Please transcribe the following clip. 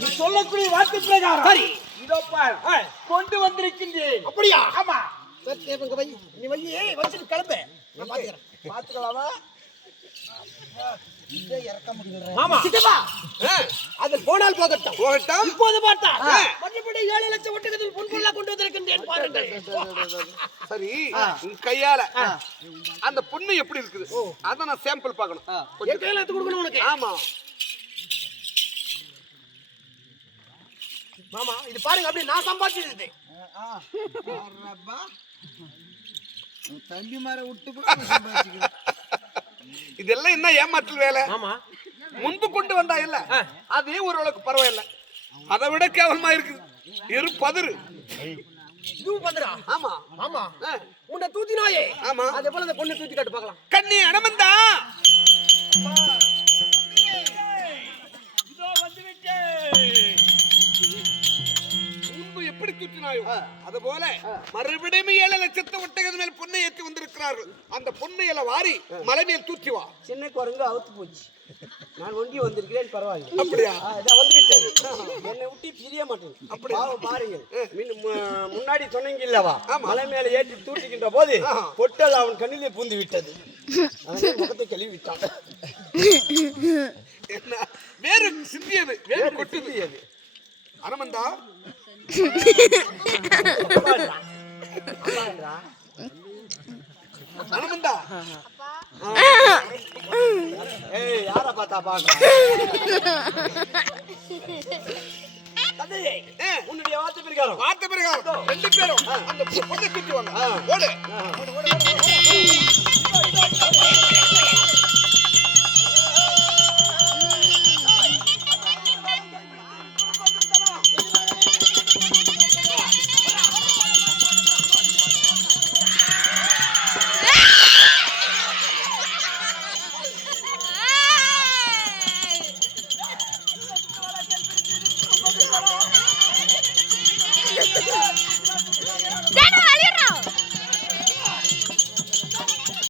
நீ சொல்லக்கூடிய வார்த்தை பிரகாரம். சரி. இதோ பார். கொண்டு வந்திருக்கின்றேன். அப்படியா? ஆமா. இங்க வை. நீ வை. ஏய் வச்சுட்டு கிளம்பு. நான் பாத்துக்கிறேன். பாத்துக்கலாமா? ஆமா. சித்தப்பா! அது போனால் போகட்டும். போகட்டும். இப்போது பார்த்தா மற்றபடி ஏழு லட்சம் ஒட்டுக்கத்தில் பொன்பொருளா கொண்டு வந்திருக்கின்றேன் பாருங்கள். சரி உன் கையால அந்த பொண்ணு எப்படி இருக்குது? அத நான் சாம்பிள் பார்க்கணும். கையில எடுத்து கொடுக்கணும் உனக்கு. ஆமா. மாமா இது பாருங்க அப்படி நான் சம்பாதிச்சது தம்பி மாற விட்டு கூட சம்பாதிச்சுக்கிறேன் இதெல்லாம் என்ன ஏமாற்றல் வேலை? ஆமா முன்பு கொண்டு வந்தா இல்ல அதே ஓரளவுக்கு பரவாயில்ல. அதை விட கேவலமா இருக்குது இரு பதறு. இதுவும் பண்றா ஆமா. ஆமா ஆ. உன்னை தூத்தி நாயே ஆமா. அதே போல அந்த பொண்ணை தூத்தி காட்டு பார்க்கலாம். கண்ணி அனமந்தா. எப்படி தூற்றினாயோ அது போல மறுபடியும் ஏழு லட்சத்து ஒட்டகது மேல் பொண்ணை ஏற்றி வந்திருக்கிறார்கள். அந்த பொண்ணை எல்லாம் வாரி மலை மேல் தூக்கி வா. சின்ன குரங்கு அவுத்து போச்சு. நான் ஒண்டி வந்திருக்கிறேன் பரவாயில்லை. அப்படியா? வந்து விட்டது என்னை விட்டு பிரிய மாட்டேன். அப்படி பாருங்க. முன்னாடி சொன்னீங்க இல்லவா? மலை மேல ஏற்றி தூட்டிக்கின்ற போது பொட்டல் அவன் கண்ணிலே பூந்து விட்டது முகத்தை கழுவி விட்டான் வேறு சிந்தியது வேறு கொட்டுது. அனமந்தா அனமந்தா ஏய் யார பார்த்தா பாக்க உன்னுடைய வார்த்தை பிரகாரம். பார்த்த பிரகாரம். ரெண்டு பேரும். அந்த பொண்ணை தூக்கி வாங்க. ஓடு.